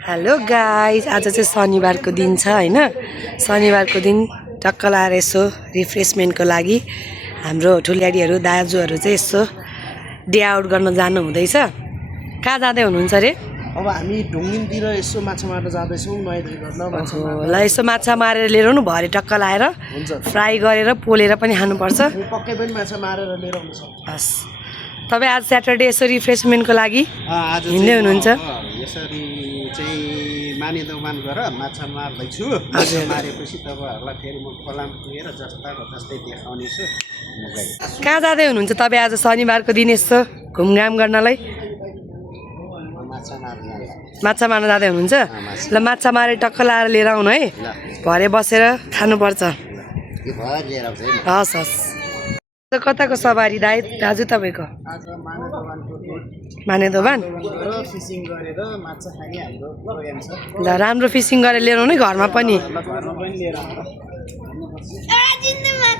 Hello guys, आज चाहिँ शनिबारको दिन छ हैन। शनिबारको दिन टक्क लाएर यसो रिफ्रेसमेन्टको लागि हाम्रो ठुल्याडीहरू दाजुहरू चाहिँ यसो डे आउट गर्न जानु हुँदैछ। कहाँ जाँदै हुनुहुन्छ रे? अब हामी ढुङ्गिनतिर यसो माछा मार्न जाँदैछौँ, नुहाइधुवाइ गर्न माछा मार्न। ल यसो माछा मारेर लिएर आउनु, भरे टक्क लाएर हुन्छ, फ्राई गरेर पोलेर पनि खानुपर्छ। पक्कै पनि माछा मारेर लिएर आउनु सक्छ। हस्, तपाईँ आज स्याटरडे यसो रिफ्रेसमेन्टको लागि आज हिँड्दै हुनुहुन्छ? यसरी चाहिँ मानेदौमान गरेर माछा मार्दैछु। माछा मारेपछि तपाईँहरूलाई फेरि म खोलामा पुगेर जस्ताको जस्तै देखाउने छु। कहाँ जाँदै हुनुहुन्छ तपाईँ आज शनिबारको दिन यसो घुमघाम गर्नलाई? माछा मार्न जाँदै हुनुहुन्छ? ल माछा मारे टक्क लाएर लिएर आउनु है, भरे बसेर खानुपर्छ। हस् हस्। कताको सवारी दाजु तपाईँको? मानेदोबान। ल राम्रो फिसिङ गरेर लिएर आउनु है, घरमा पनि।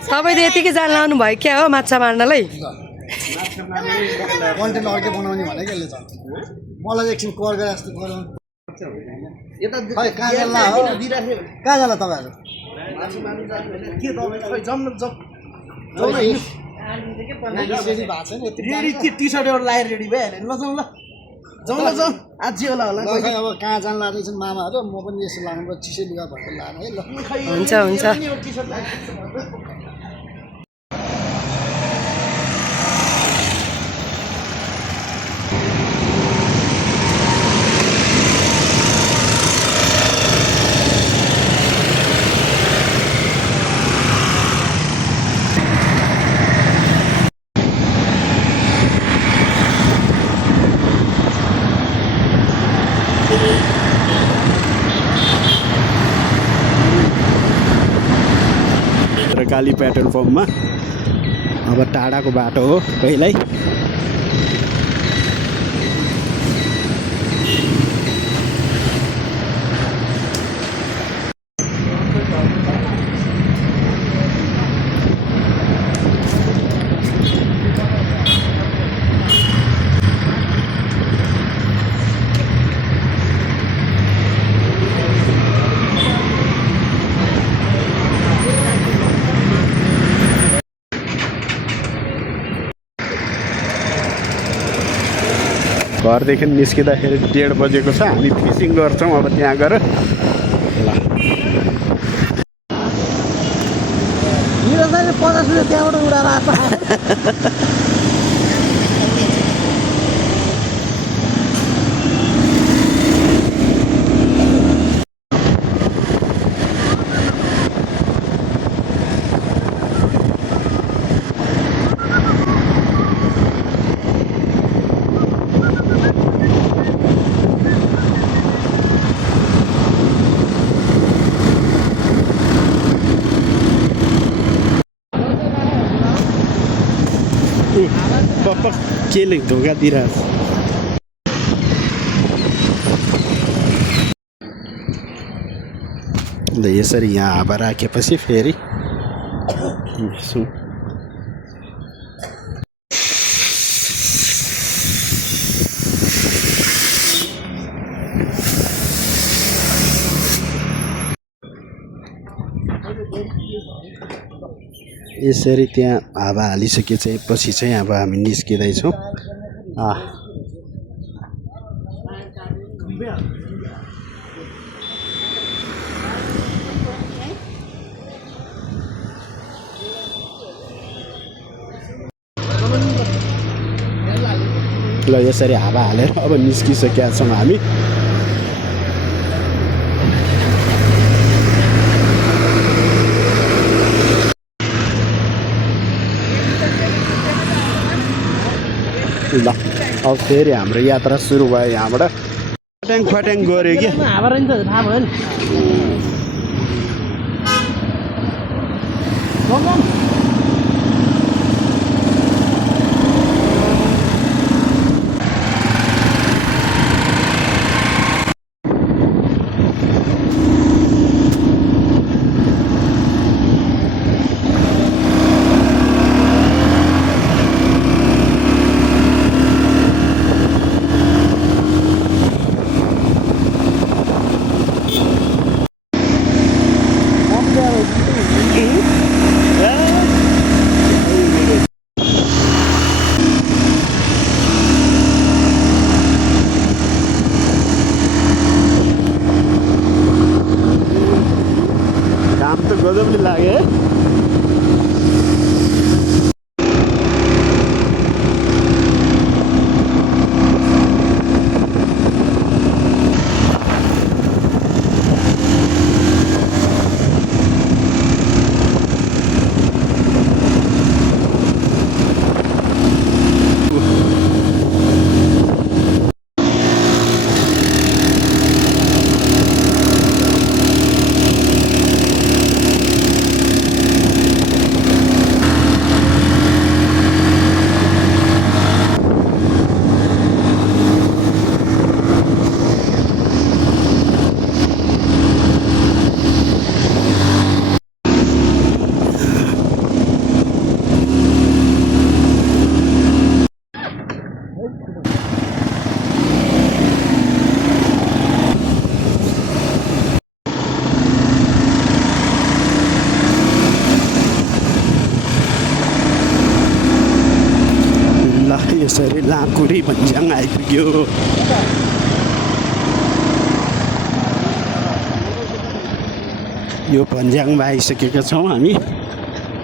तपाईँ त यतिकै जान लाउनु भयो क्या हो माछा मार्नलाई? कन्टेन्ट अर्कै बनाउने भनेको यसले चाहिँ मलाई एकछिन कल गरे जस्तो गराउनु। कहाँ जाला हो? कहाँ जाला तपाईँहरू? रेडी टी सर्ट एउटा लगाएर रेडी भइहाल्यो। ल जाउँ, ल जाउँ, ल जाउँ। आज होला होला। अब कहाँ जान लाग्दैछन् मामाहरू, म पनि यसो लाग्नु चिसो लुगा भएको लानु है। ल हुन्छ हुन्छ। काली पेट्रोल पम्पमा अब टाढाको बाटो हो पहिल्यै। घरदेखि निस्किँदाखेरि 1:30 बजेको छ। हामी फिसिङ गर्छौँ अब त्यहाँ गएर। ल मेरो चाहिँ 50 रुपियाँ त्यहाँबाट उडाएर आएको। पप्पा केले धोका दिइरहेछ। ल यसरी यहाँ हावा राखेपछि फेरि यसरी त्यहाँ हावा हालिसकेपछि चाहिँ अब हामी निस्किँदैछौँ। ल यसरी हावा हालेर अब निस्किसकेका छौँ हामी। ल अब फेरि हाम्रो यात्रा सुरु भयो। यहाँबाट ख्वाट्याङ ख्वाट्याङ गऱ्यो कि हावा रहन्छ थाहा भयो नि। रमाइलो लाग्यो है ल यसरी लाँकुरी भन्ज्याङ आइपुग्यो यो भन्ज्याङमा आइसकेका छौँ हामी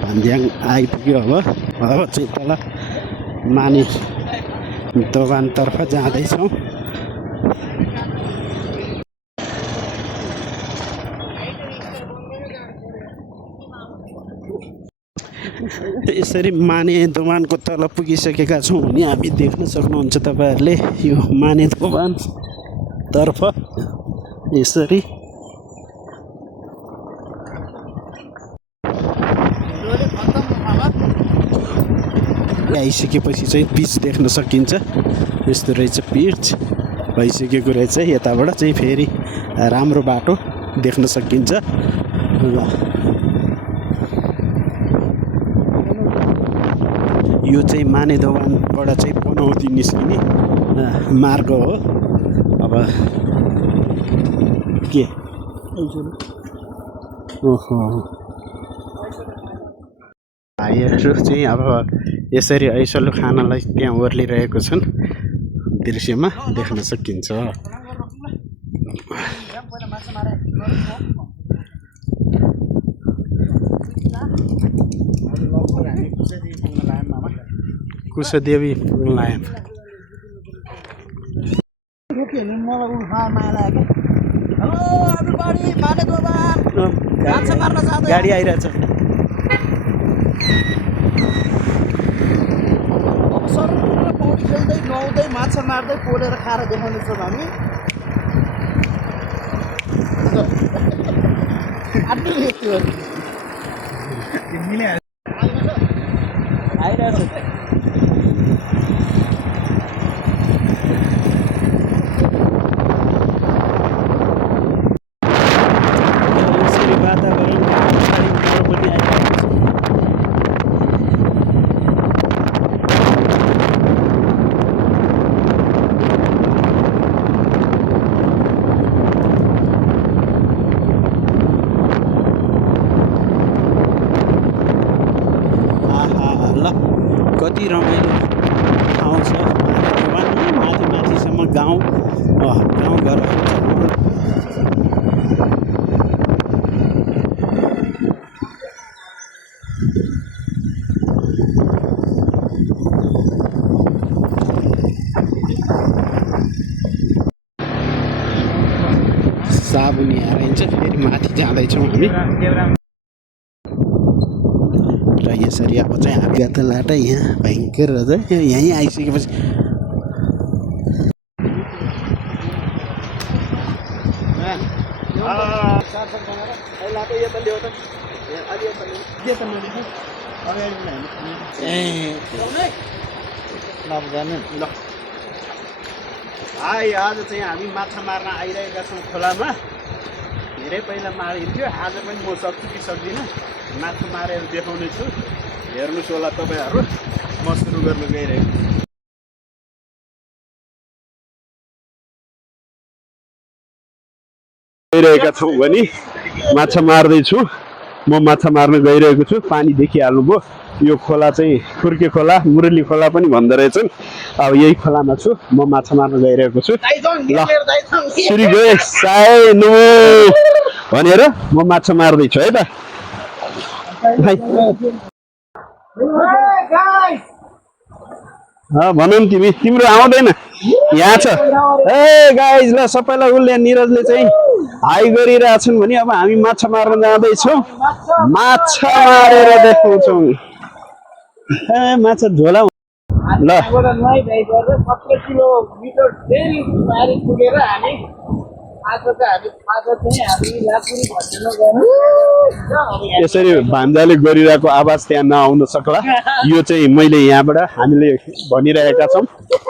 भन्ज्याङ आइपुग्यो अब चाहिँ तल माने दोभानतर्फ जाँदैछौँ यसरी माने दोभानको तल पुगिसकेका छौँ भने हामी देख्न सक्नुहुन्छ तपाईँहरूले यो माने दोभानतर्फ यसरी आइसकेपछि चाहिँ पिच देख्न सकिन्छ यस्तो रहेछ पिच भइसकेको रहेछ यताबाट चाहिँ फेरि राम्रो बाटो देख्न सकिन्छ ल यो चाहिँ माने दोभानबाट चाहिँ पनौती निस्किने मार्ग हो अब के ओहो भाइहरू चाहिँ अब यसरी ऐसलो खानालाई त्यहाँ ओर्लिरहेको छन् दृश्यमा देख्न सकिन्छ कुशदेवी पुग्न आयौँ गाडी आइरहेछ खेल्दै नुहाउँदै माछा मार्दै पोलेर खाएर देखाउनेछौँ हामी कति रमाइलो ठाउँ छ माथि माथिसम्म गाउँ गाउँघरहरू छ साबुनी हराइन्छ फेरि माथि जाँदैछौँ हामी र यसरी अब चाहिँ हामी यातायात यहाँ भयङ्कर रहेछ यहीँ आइसकेपछि आज चाहिँ हामी माछा मार्न आइरहेका छौँ खोलामा धेरै पहिला मारेको थियो आज पनि म सक्छु कि सक्दिनँ माछा मारेर देखाउने छु हेर्नुहोस् होला तपाईँहरू म सुरु गर्न गइरहेका छौँ भने माछा मार्दैछु म माछा मार्न गइरहेको छु पानी देखिहाल्नुभयो यो खोला चाहिँ फुर्के खोला मुरली खोला पनि भन्दो रहेछन् अब यही खोलामा छु म माछा मार्न गइरहेको छु ल सुरु गए साइनु भनेर म माछा मार्दैछु है त भनौँ तिमी तिम्रो आउँदैन यहाँ छ ए गाइज ल सबैलाई उसले निरजले चाहिँ हाई गरिरहेछन् भने अब हामी माछा मार्न जाँदैछौँ माछा मारेर देखाउँछौँ ए माछा झोला ल यसरी भान्जाले गरिरहेको आवाज त्यहाँ नआउन सक्ला यो चाहिँ मैले यहाँबाट हामीले भनिरहेका छौँ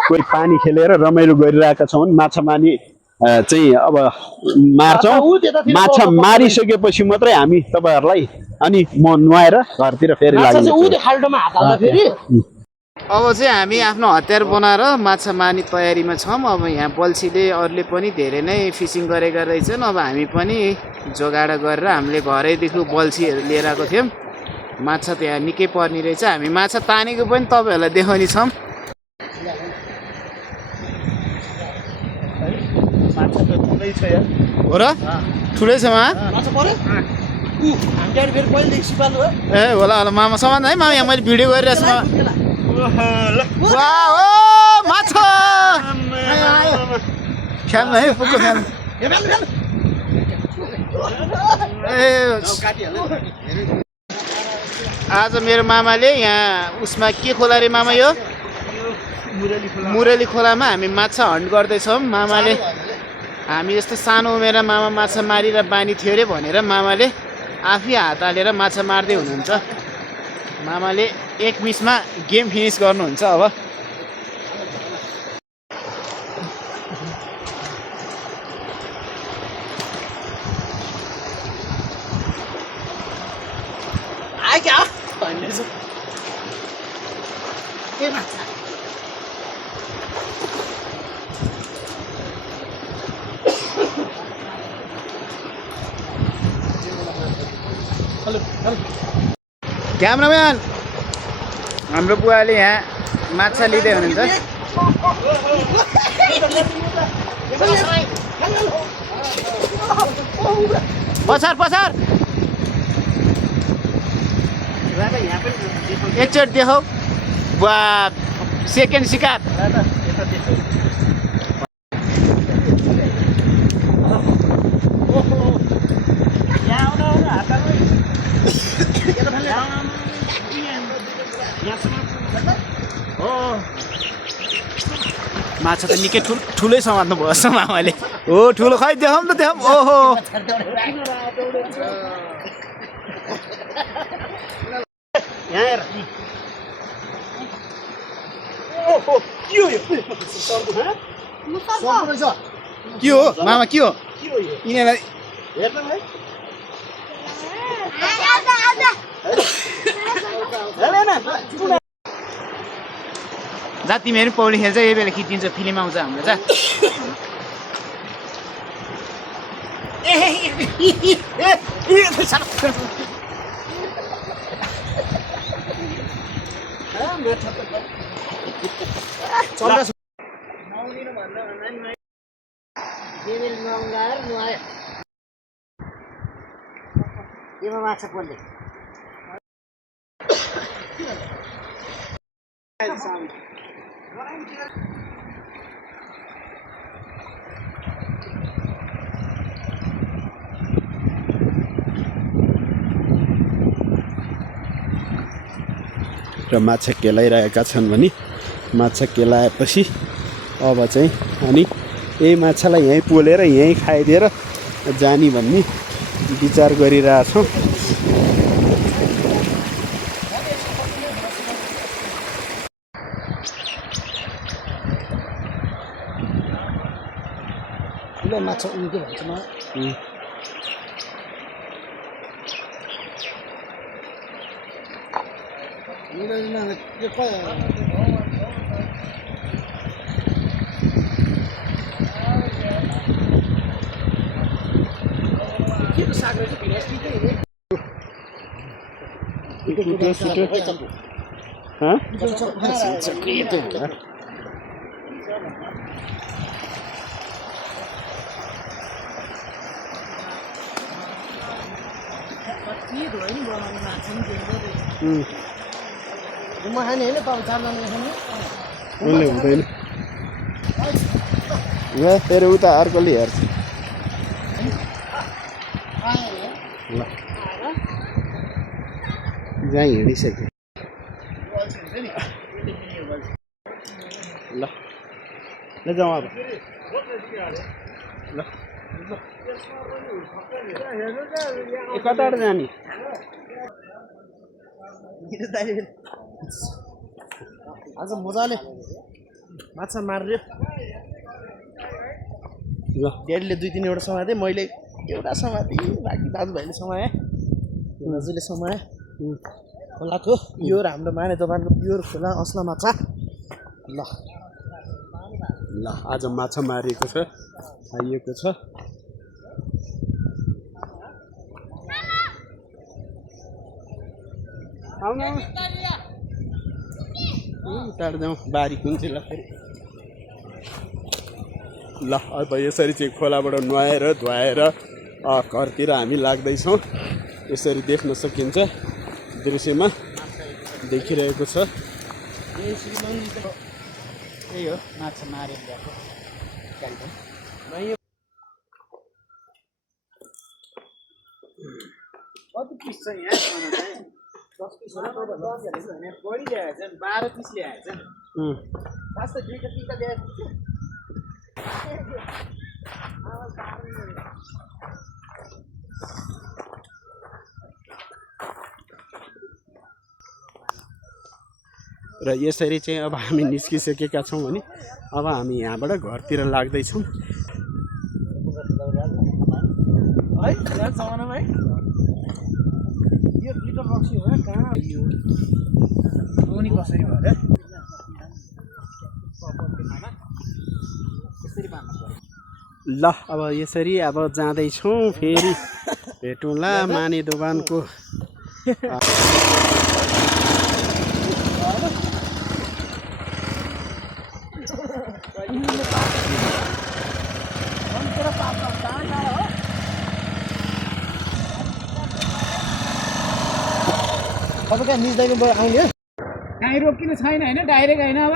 कोही पानी खेलेर रमाइलो गरिरहेका छौँ माछा मार्ने चाहिँ अब मार्छौँ माछा मारिसकेपछि मात्रै हामी तपाईँहरूलाई अनि म नुहाएर घरतिर फेरि लाग्छ अब चाहिँ हामी आफ्नो हतियार बनाएर माछा मार्ने तयारीमा छौँ। अब यहाँ बल्छीले अरूले पनि धेरै नै फिसिङ गरेका रहेछन्। अब हामी पनि जोगाड गरेर हामीले घरैदेखि बल्छीहरू लिएर आएको थियौँ। माछा त्यहाँ निकै पर्ने रहेछ। हामी माछा तानेको पनि तपाईँहरूलाई देखाउने छौँ। हो र ठुलै छ ए होला होला मामा समान है मामा यहाँ मैले भिडियो गरिरहेको छु माछा खेल्नु है पुग्छ खेल्नु आज मेरो मामाले यहाँ उसमा के खोला रे मामा यो मुरली खोलामा हामी माछा हन्ट गर्दैछौँ। मामाले हामी जस्तो सानो उमेरमा मामा माछा मारेर बानी थियो अरे भनेर मामाले आफै हात हालेर माछा मार्दै हुनुहुन्छ। मामाले 1 मिसमा गेम फिनिस गर्नुहुन्छ। अब क्यामराम्यान हाम्रो बुवाले यहाँ माछा लिँदै हुनुहुन्छ। पछार पछार एकचोटि देखाऊ बुवा सेकेन्ड शिकार। माछा त निकै ठुलै समात्नु भयो जस्तो मामाले। हो ठुलो खै देखाउँ त देखाउँ। ओहो के हो मामा के हो यिनीहरूलाई जा तिमीहरू पौडी खेल्छ यही बेला खिचिन्छ फिल्म आउँछ हाम्रो जा। माछा पर्ने र माछा केलाइरहेका छन् भने माछा केलाएपछि अब चाहिँ अनि यही माछालाई यहीँ पोलेर यहीँ खाइदिएर जाने भन्ने विचार गरिरहेछौँ। ठुलो माछा उम्के भन्छ म म खाने होइन तपाईँ चारजना खाने उसले हुँदैन ल तेरो उता अर्कोले हेर्छ ल जहाँ हिँडिसक्यो ल ल जाउँ अब ल कताबाट जाने आज मजाले माछा मार्यो ल ड्याडीले 2-3 वटा समाते मैले एउटा समातेँ बाँकी दाजुभाइले समाए दाजुले समाए खोलाको प्योर हाम्रो माने दोकानको प्योर खोला असला माछा ल ल आज माछा मारिएको छ खाइएको छ आउन टाढो जाउँ बारी कुन चाहिँ ल फेरि ल अब यसरी चाहिँ खोलाबाट नुहाएर धुवाएर घरतिर हामी लाग्दैछौँ यसरी देख्न सकिन्छ दृश्यमा देखिरहेको छ त्यही हो माछा मारेर ल्याएको कति पिस छ यहाँ 10 पिस बढी ल्याएछ 12 पिस ल्याएछ खास त 2-3 ल्याएछ र यसरी चाहिँ अब हामी निस्किसकेका छौँ भने अब हामी यहाँबाट घरतिर लाग्दैछौँ है यहाँ जमानामा है यो लिटर रक्सी हो कहाँ यो रोनी कसरी भयो ल अब यसरी अब जाँदैछौँ फेरि भेटौँला माने दोकानको तपाईँ कहाँ निज दाइको आउने हो कहीँ रोकिनु छैन होइन डाइरेक्ट होइन अब